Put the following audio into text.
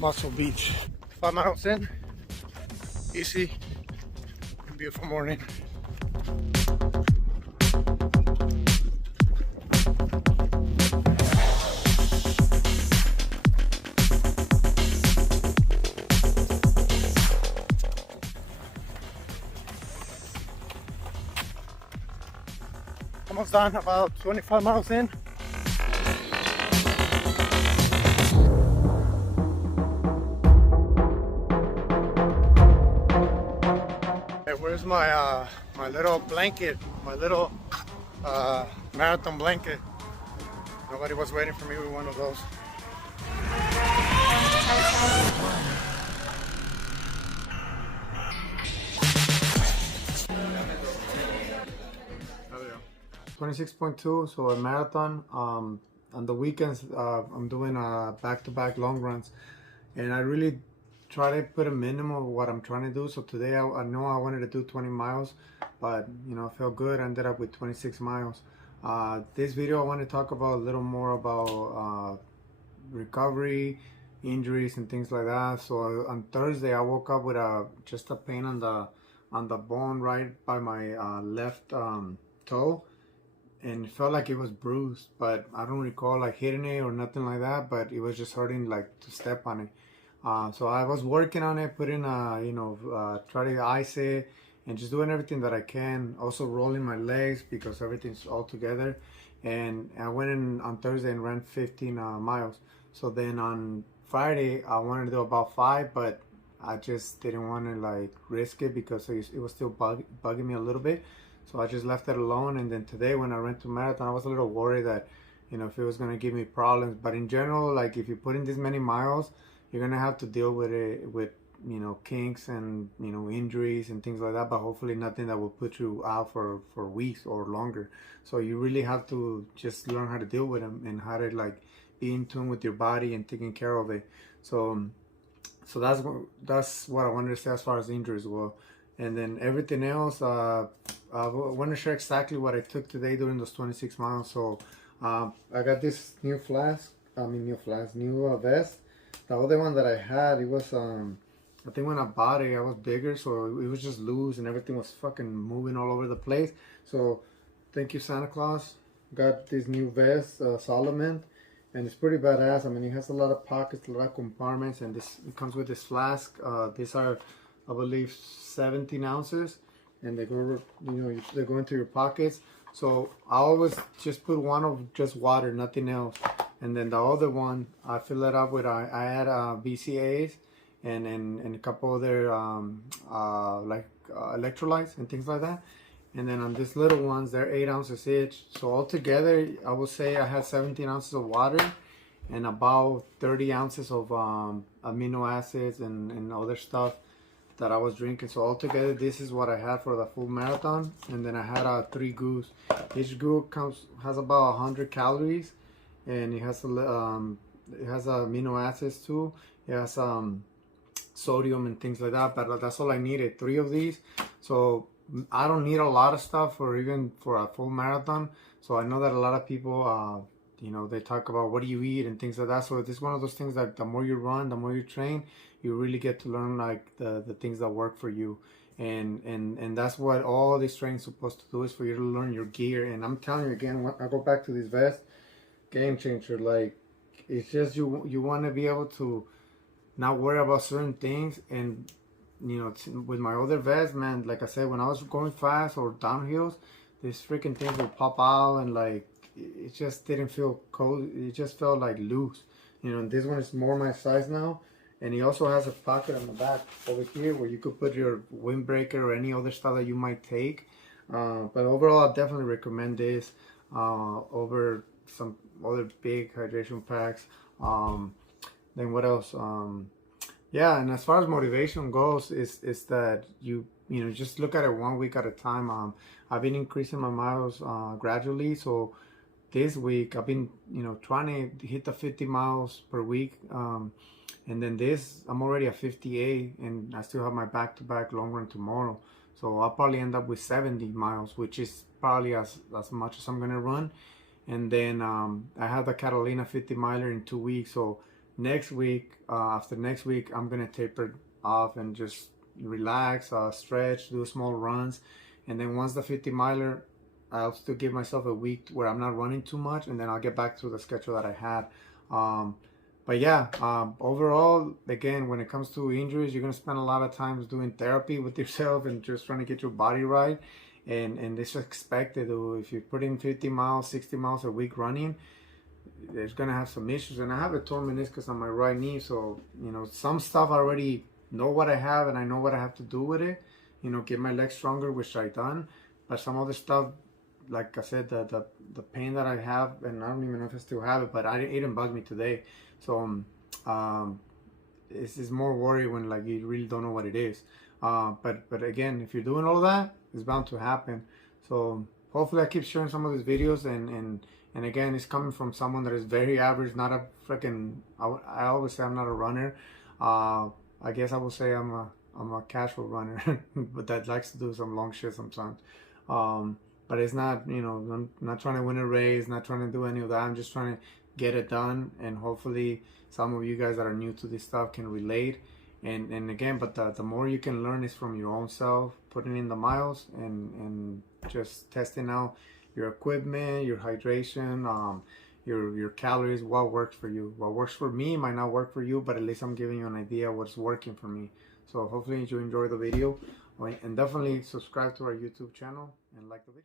Muscle Beach. 5 miles in, easy, beautiful morning. Almost done, about 25 miles in. Hey, where's my little blanket, my little marathon blanket? Nobody was waiting for me with one of those. There we go. 26.2, so a marathon. On the weekends, I'm doing back-to-back long runs, and I really try to put a minimum of what I'm trying to do. So today I know I wanted to do 20 miles, but I felt good. I ended up with 26 miles. This video I want to talk about a little more about recovery, injuries, and things like that. So on Thursday I woke up with just a pain on the bone right by my left toe, and it felt like it was bruised, but I don't recall like hitting it or nothing like that, but it was just hurting like to step on it. So I was working on it, putting try to ice it and just doing everything that I can. Also rolling my legs because everything's all together. And I went in on Thursday and ran 15 miles. So then on Friday I wanted to do about 5, but I just didn't want to like risk it because it was still bugging me a little bit. So I just left it alone. And then today when I ran to marathon, I was a little worried that if it was going to give me problems. But in general, like if you put in this many miles, you're gonna have to deal with it with kinks and injuries and things like that, but hopefully nothing that will put you out for weeks or longer. So you really have to just learn how to deal with them and how to like be in tune with your body and taking care of it. So that's what I wanted to say as far as injuries go. And then everything else, I want to share exactly what I took today during those 26 miles. So I got this new vest. The other one that I had, it was, I think when I bought it, I was bigger, so it was just loose and everything was fucking moving all over the place. So, thank you, Santa Claus. Got this new vest, Solomon, and it's pretty badass. I mean, it has a lot of pockets, a lot of compartments, and it comes with this flask. These are, I believe, 17 ounces, and they go, they go into your pockets. So, I always just put one of just water, nothing else. And then the other one, I fill it up with, I add BCAAs and a couple other electrolytes and things like that. And then on these little ones, they're 8 ounces each. So altogether, I would say I had 17 ounces of water and about 30 ounces of amino acids and other stuff that I was drinking. So altogether, this is what I had for the full marathon. And then I had 3 goos. Each goo has about 100 calories. And it has amino acids too. It has sodium and things like that. But that's all I needed, 3 of these. So I don't need a lot of stuff for a full marathon. So I know that a lot of people, they talk about what do you eat and things like that. So this is one of those things that the more you run, the more you train, you really get to learn like the things that work for you. And that's what all this training is supposed to do, is for you to learn your gear. And I'm telling you again, I go back to this vest. Game changer. Like, it's just you want to be able to not worry about certain things. And with my other vest, man, like I said, when I was going fast or downhills, these freaking things would pop out, and like it just didn't feel cold. It just felt like loose. This one is more my size now, and it also has a pocket on the back over here where you could put your windbreaker or any other stuff that you might take. But overall, I definitely recommend this over some other big hydration packs. Then what else? Yeah, and as far as motivation goes, is that you just look at it 1 week at a time. I've been increasing my miles gradually. So this week I've been trying to hit the 50 miles per week. And then I'm already at 58, and I still have my back-to-back long run tomorrow. So I'll probably end up with 70 miles, which is probably as much as I'm gonna run. And then I have the Catalina 50 miler in 2 weeks. So next week, after next week, I'm gonna taper off and just relax, stretch, do small runs, and then once the 50 miler, I'll still give myself a week where I'm not running too much, and then I'll get back to the schedule that I had. But yeah, overall, again, when it comes to injuries, you're gonna spend a lot of times doing therapy with yourself and just trying to get your body right. And it's expected. If you put in 50 miles, 60 miles a week running, there's gonna have some issues. And I have a torn meniscus on my right knee, so some stuff I already know what I have, and I know what I have to do with it. Get my legs stronger, which I done. But some other stuff, like I said, the pain that I have, and I don't even know if I still have it, but it didn't bug me today. So it's more worry when like you really don't know what it is. But again, if you're doing all that, it's bound to happen. So hopefully I keep sharing some of these videos, and again, it's coming from someone that is very average, not a freaking. I always say I'm not a runner. I guess I will say I'm a casual runner, but that likes to do some long shit sometimes. But it's not, I'm not trying to win a race, not trying to do any of that. I'm just trying to get it done, and hopefully some of you guys that are new to this stuff can relate. And again, but the more you can learn is from your own self, putting in the miles and just testing out your equipment, your hydration, your calories, what works for you. What works for me might not work for you, but at least I'm giving you an idea of what's working for me. So hopefully you enjoy the video, and definitely subscribe to our YouTube channel and like the video.